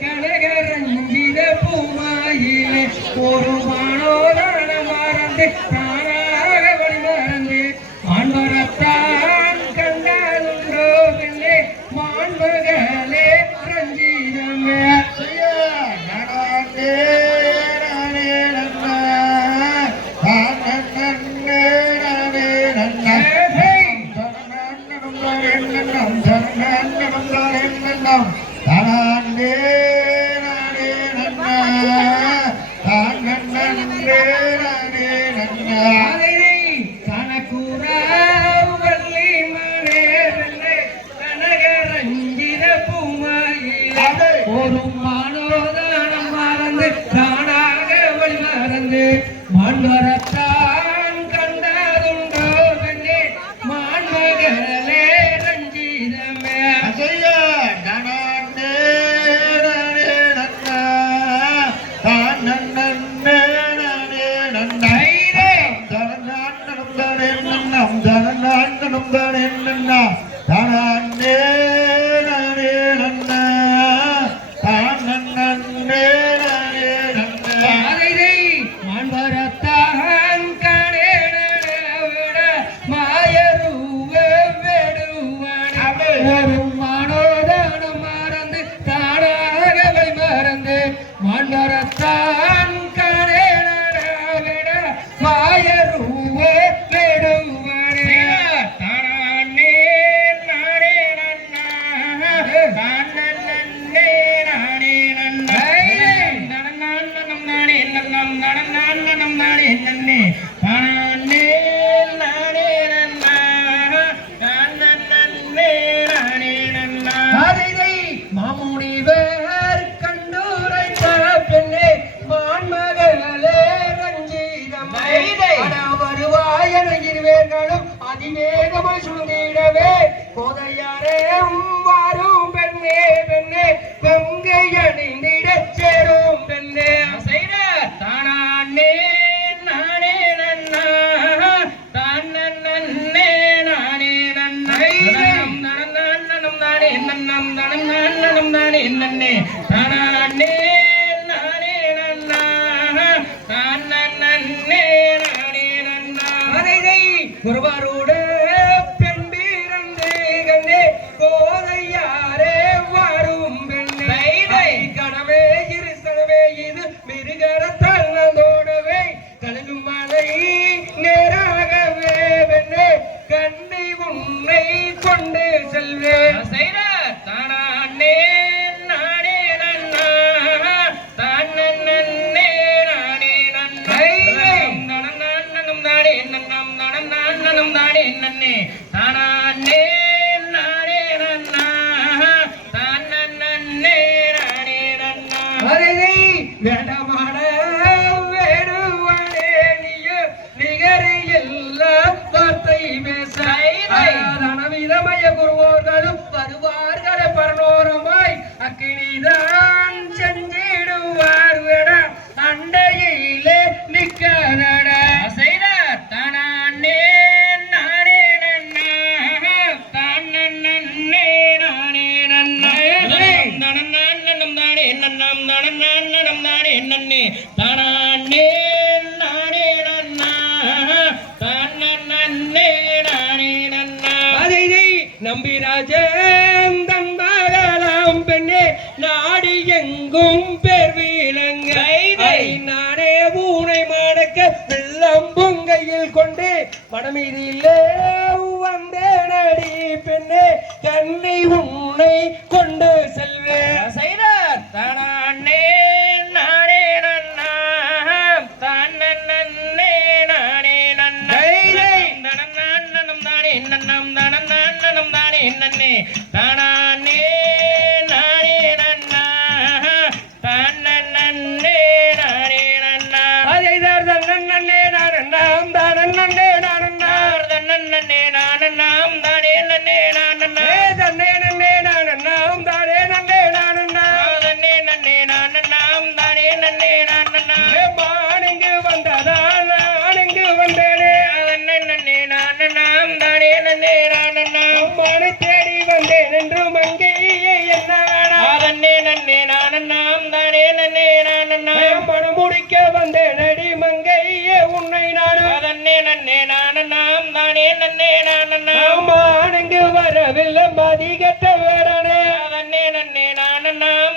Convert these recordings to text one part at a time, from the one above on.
கனகரஞ்சித பூமாயிலே ஒரு மானோதான மறந்து தானாக வழி மறந்து ஆண்மரத்தான் கண்டாலுண்டோ பெண்ணே மாண்பகலே ரஞ்சிதமே ஒரு மானோதானம் மறந்து தானாக வழி மறந்து மாண்பரத்தான் கண்டாதுண்டோ பெண்ணே மாண்பகலே ரஞ்சிதமே ஒரு மானோதானம் மறந்து தானாக வழி மறந்து மாண்பரத்தான் கணேனவிட மாயருவ வெடுவனே தானே நானே நன்னா தானே நானே நன்னா நனநன்னம் நானே நன்னம் நனநன்னம் நானே நன்னே தானே நானே நன்னா மாமுனிவர் கண்டுரைத்த பெண்ணே மாண்மகளே ரஞ்சிதமே வருவாயனகிர்வேர்களும் அதிவேகமாய் சுழ்ந்திடவே கோதையாரே வாரும் பெண்ணே பெண்ணே பெங்கை அணிந்திடச் சேரும் பெண்ணே தானே நானே நன்னா தானே நானே நன்னை நனம் நானே நன்னம் நனம் நானே நன்னே தானே நானே நன்னா தானே நானே நன்னா அதை ஒருவரோடு பெண் பிறந்து கண்டே கோதையாரே வாரும் பெண்ணே கனவே இருசனவே இது மிருகரத்தால் நந்தோடவே கலங்கும் மலை நேராகவே பெண்ணே கண்ணை உன்னை கொண்டு செல்வே தானே நானே நன்னா தானே நானே நன்னை நனம் நானே நன்னம் நனம் நானே நன்னே தானே நானே நன்னா தானே நானே நன்னா வேண்டமான வேடுவனே நீயோ நிகரி எல்லாம் வார்த்தை பேச தனவிதமய குருவோர்களும் வருவார்கள் பரனோரமாய் அக்கினிதான் செஞ்சிடுவார் விட அண்டையிலே நிற்கனட தானே நானே நன்னா தானே நானே நன்னா நனம் நானே நன்னம் நனம் நானே நன்னே தானே நானே நன்னா தானே நானே நன்னா நம்பிராஜன் தன்பாகலாம் பெண்ணே நாடி எங்கும் பேர் விளங்கை நானே பூனை மடக்க வெள்ளம் பொங்கையில் கொண்டு மடமீதியிலே வந்தேனடி பெண்ணே கண்ணை உன்னை கொண்டு செல்வே தானே நானே நன்னா தானே நானே நன்னை நனம் நானே நன்னம் நனம் நானே நன்னே தானே நானே நன்னா தானே நானே நன்னா அதை நன்னே நானன்னாம் தானன்னே நானன்னார் தன்னன்னே நானன்னாம் தானே நன்னே நானன்னா தன்னே நன்னே நானன்னாம் தானே நன்னே நானன்னா தன்னே நன்னே நானன்னாம் தானே நன்னே நானன்னா மானிங்கு வந்ததா நானிங்கு வந்தேனே தன்னே நன்னே நானன்னாம் தானே நன்னே நானன்னா மானை தேடி வந்தேன் என்று மங்கை என்ன வேணா தன்னே நன்னே நானன்னா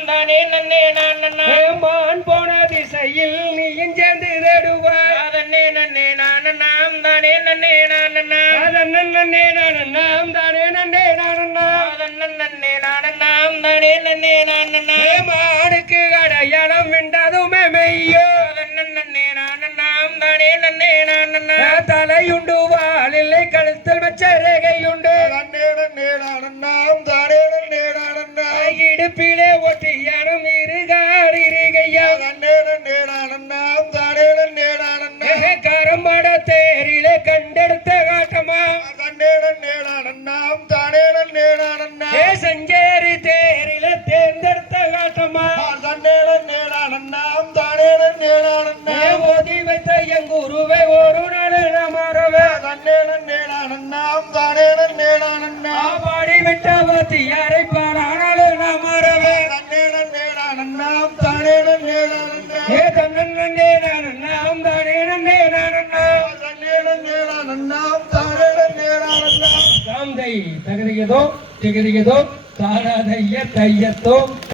தானே நன்னே நானண்ணா மான் போன திசையில் நீயும் சேர்ந்து தேடுவாய் தன்னே நன்னே நானண்ணாம் தானே நன்னே நானண்ணா நன்னே நானண்ணாம் தானே நன்னே நானண்ணா நன்னே நானண்ணாம் தானே நன்னே நானண்ணா மானுக்கு அடையாளம் விண்டதுமே மெய்யோ நன்னே நானண்ணாம் தானே நன்னே நானண்ணா தலையுண்டு வாளில்லை கழுத்தில் வச்ச ரேகையுண்டு நாம் தானே நன்னே நானண்ணா இடுப்பிலே ஒட்டியானும் இருகால் இருகையா நாம் தானே நன்னே நானண்ணா கரம்பட தேரிலே கண்டெடுத்த காட்டமா நாம் தானே நன்னே நானண்ணா செஞ்சேரி தேரிலே தேர்ந்தெடுத்த காட்டமா நாம் தானே நன்னே நானண்ணா ஓதி வைத்த எங்குருவை ஒரு நாள் மறவே நாம் தானே நன்னே நானண்ணா பாடி விட்ட வாத்தியாரை பாடானாலும் நாம் மறவே நாம் தானே நன்னே நானண்ணா தன்னே நாம் தானே நன்னே நானண்ணா நாம் தானே நன்னே நானண்ணா தாம் தை தகதியதோ திகதியதோ தாராதைய தையத்தோ